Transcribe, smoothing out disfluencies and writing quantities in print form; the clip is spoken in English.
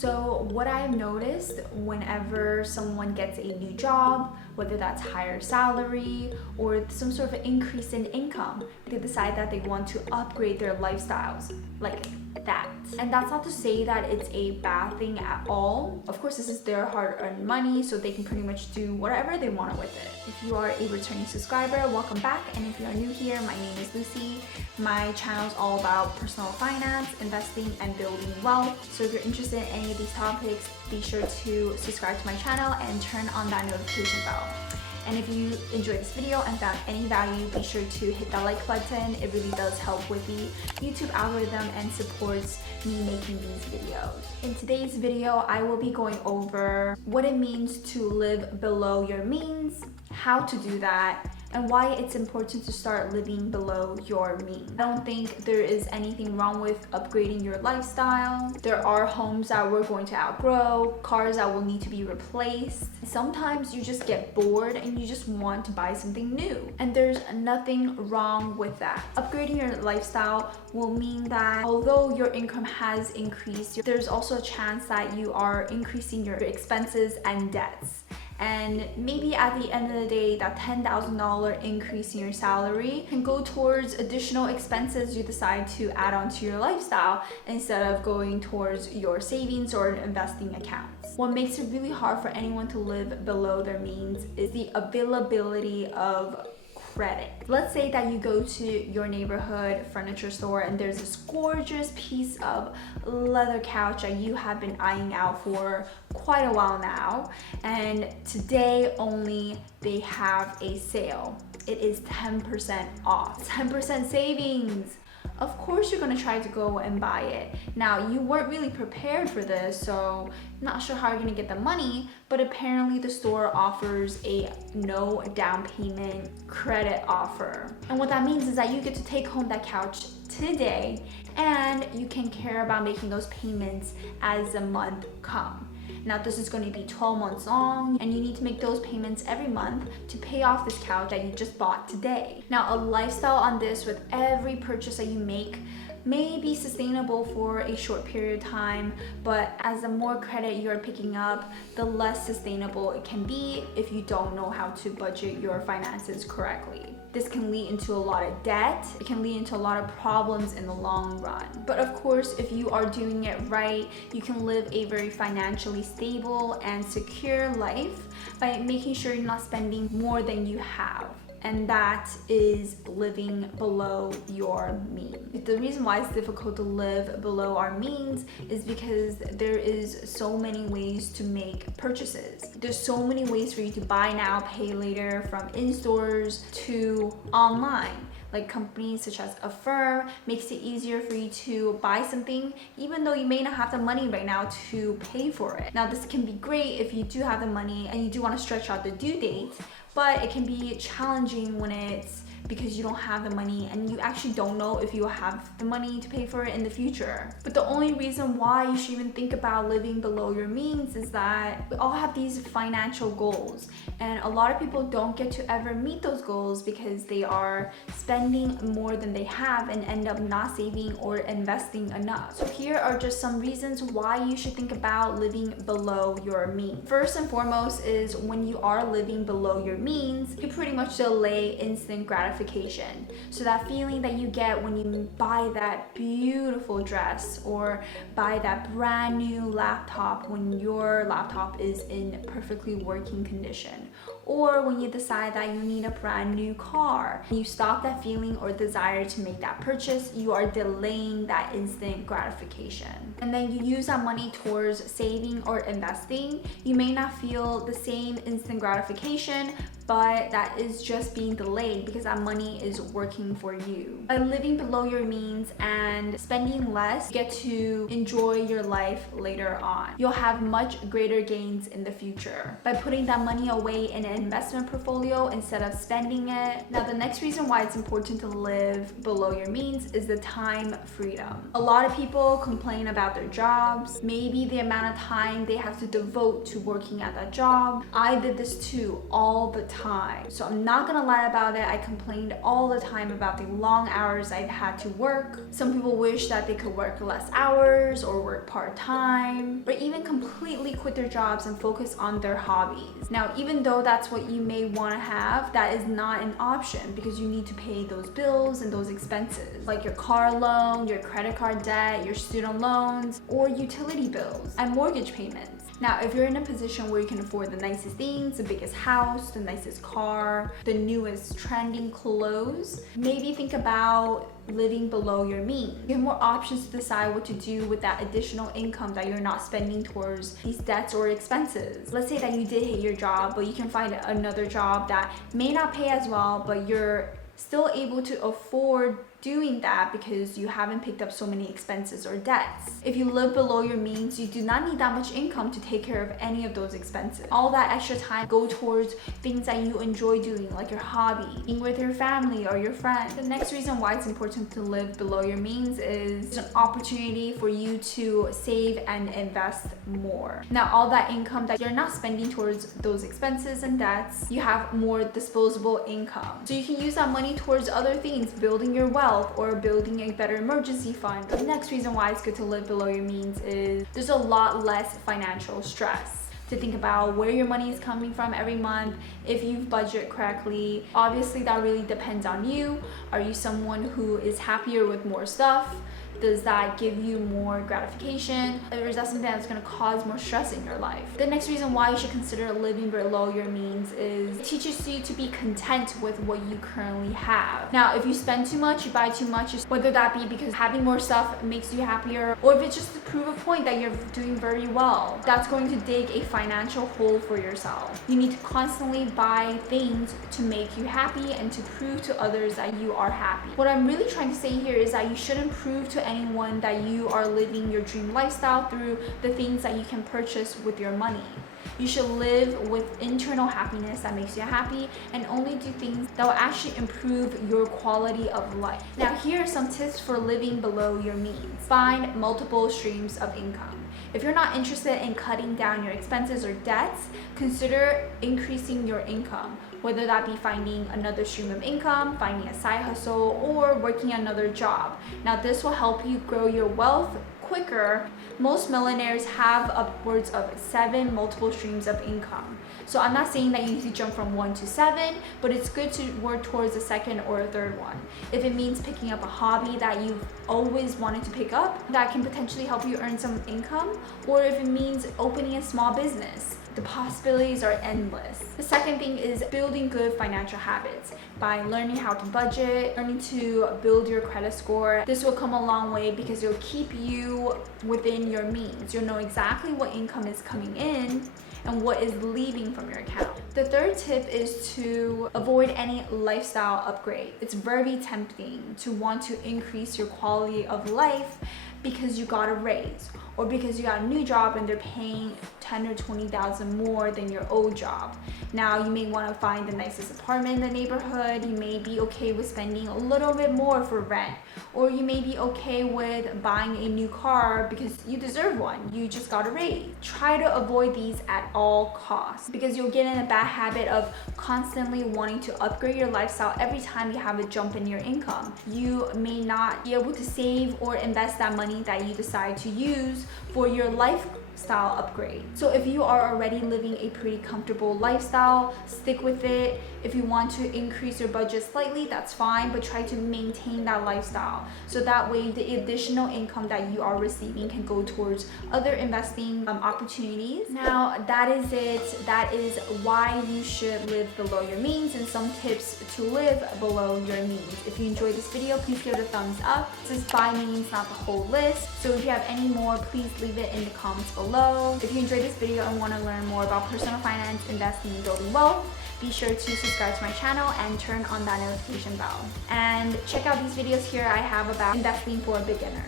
So what I've noticed whenever someone gets a new job, whether that's higher salary or some sort of increase in income, they decide that they want to upgrade their lifestyles like that. And that's not to say that it's a bad thing at all. Of course, this is their hard-earned money, so they can pretty much do whatever they want with it. If you are a returning subscriber, welcome back. And if you are new here, my name is Lucy. My channel is all about personal finance, investing, and building wealth. So if you're interested in any of these topics, be sure to subscribe to my channel and turn on that notification bell. And if you enjoyed this video and found any value, be sure to hit that like button. It really does help with the YouTube algorithm and supports me making these videos. In today's video, I will be going over what it means to live below your means, how to do that, and why it's important to start living below your means. I don't think there is anything wrong with upgrading your lifestyle. There are homes that we're going to outgrow, cars that will need to be replaced. Sometimes you just get bored and you just want to buy something new. And there's nothing wrong with that. Upgrading your lifestyle will mean that although your income has increased, there's also a chance that you are increasing your expenses and debts. And maybe at the end of the day, that $10,000 increase in your salary can go towards additional expenses you decide to add on to your lifestyle instead of going towards your savings or investing accounts. What makes it really hard for anyone to live below their means is the availability of credit. Let's say that you go to your neighborhood furniture store and there's this gorgeous piece of leather couch that you have been eyeing out for quite a while now, and today only they have a sale. It is 10% off, 10% savings. Of course you're gonna try to go and buy it. Now, you weren't really prepared for this, so not sure how you're gonna get the money, but apparently the store offers a no down payment credit offer. And what that means is that you get to take home that couch today and you can care about making those payments as the month comes. Now, this is going to be 12 months long, and you need to make those payments every month to pay off this couch that you just bought today. Now, a lifestyle on this with every purchase that you make may be sustainable for a short period of time, but as the more credit you're picking up, the less sustainable it can be if you don't know how to budget your finances correctly. This can lead into a lot of debt. It can lead into a lot of problems in the long run. But of course, if you are doing it right, you can live a very financially stable and secure life by making sure you're not spending more than you have. And that is living below your means. The reason why it's difficult to live below our means is because there is so many ways to make purchases. There's so many ways for you to buy now, pay later, from in stores to online. Like companies such as Affirm makes it easier for you to buy something even though you may not have the money right now to pay for it. Now, this can be great if you do have the money and you do want to stretch out the due date, but it can be challenging when it's because you don't have the money and you actually don't know if you will have the money to pay for it in the future. But the only reason why you should even think about living below your means is that we all have these financial goals, and a lot of people don't get to ever meet those goals because they are spending more than they have and end up not saving or investing enough. So here are just some reasons why you should think about living below your means. First and foremost is when you are living below your means, you pretty much delay instant gratification. So that feeling that you get when you buy that beautiful dress or buy that brand new laptop when your laptop is in perfectly working condition, or when you decide that you need a brand new car. When you stop that feeling or desire to make that purchase, you are delaying that instant gratification. And then you use that money towards saving or investing. You may not feel the same instant gratification, but that is just being delayed because that money is working for you. By living below your means and spending less, you get to enjoy your life later on. You'll have much greater gains in the future by putting that money away in an investment portfolio instead of spending it. Now, the next reason why it's important to live below your means is the time freedom. A lot of people complain about their jobs, maybe the amount of time they have to devote to working at that job. I did this too all the time. So I'm not gonna lie about it. I complained all the time about the long hours I've had to work. Some people wish that they could work less hours or work part-time, or even quit their jobs and focus on their hobbies. Now, even though that's what you may want to have, that is not an option because you need to pay those bills and those expenses like your car loan, your credit card debt, your student loans, or utility bills and mortgage payments. Now, if you're in a position where you can afford the nicest things, the biggest house, the nicest car, the newest trending clothes, maybe think about living below your means. You have more options to decide what to do with that additional income that you're not spending towards these debts or expenses. Let's say that you did hate your job, but you can find another job that may not pay as well, but you're still able to afford doing that because you haven't picked up so many expenses or debts. If you live below your means, you do not need that much income to take care of any of those expenses. All that extra time go towards things that you enjoy doing, like your hobby, being with your family or your friends. The next reason why it's important to live below your means is an opportunity for you to save and invest more. Now, all that income that you're not spending towards those expenses and debts, you have more disposable income. So you can use that money towards other things, building your wealth, or building a better emergency fund. The next reason why it's good to live below your means is there's a lot less financial stress to think about where your money is coming from every month, if you've budgeted correctly. Obviously, that really depends on you. Are you someone who is happier with more stuff? Does that give you more gratification? Or is that something that's going to cause more stress in your life? The next reason why you should consider living below your means is it teaches you to be content with what you currently have. Now, if you spend too much, you buy too much, whether that be because having more stuff makes you happier, or if it's just to prove a point that you're doing very well, that's going to dig a financial hole for yourself. You need to constantly buy things to make you happy and to prove to others that you are happy. What I'm really trying to say here is that you shouldn't prove to anyone that you are living your dream lifestyle through the things that you can purchase with your money. You should live with internal happiness that makes you happy and only do things that will actually improve your quality of life. Now, here are some tips for living below your means. Find multiple streams of income. If you're not interested in cutting down your expenses or debts, consider increasing your income, whether that be finding another stream of income, finding a side hustle, or working another job. Now, this will help you grow your wealth quicker. Most millionaires have upwards of 7 multiple streams of income. So I'm not saying that you need to jump from 1 to 7, but it's good to work towards a second or a third one. If it means picking up a hobby that you've always wanted to pick up, that can potentially help you earn some income, or if it means opening a small business, the possibilities are endless. The second thing is building good financial habits by learning how to budget, learning to build your credit score. This will come a long way because it'll keep you within your means. You'll know exactly what income is coming in and what is leaving from your account. The third tip is to avoid any lifestyle upgrade. It's very tempting to want to increase your quality of life because you got a raise or because you got a new job and they're paying 10 or 20,000 more than your old job. Now, you may want to find the nicest apartment in the neighborhood. You may be okay with spending a little bit more for rent, or you may be okay with buying a new car because you deserve one. You just got a raise. Try to avoid these at all costs because you'll get in a bad habit of constantly wanting to upgrade your lifestyle every time you have a jump in your income. You may not be able to save or invest that money that you decide to use for your lifestyle upgrade. So if you are already living a pretty comfortable lifestyle, stick with it. If you want to increase your budget slightly, that's fine, but try to maintain that lifestyle. So that way the additional income that you are receiving can go towards other investing opportunities. Now, that is it. That is why you should live below your means and some tips to live below your means. If you enjoyed this video, please give it a thumbs up. This is by means, not the whole list. So if you have any more, please leave it in the comments below. If you enjoyed this video and want to learn more about personal finance, investing, and building wealth, be sure to subscribe to my channel and turn on that notification bell. And check out these videos here I have about investing for beginners.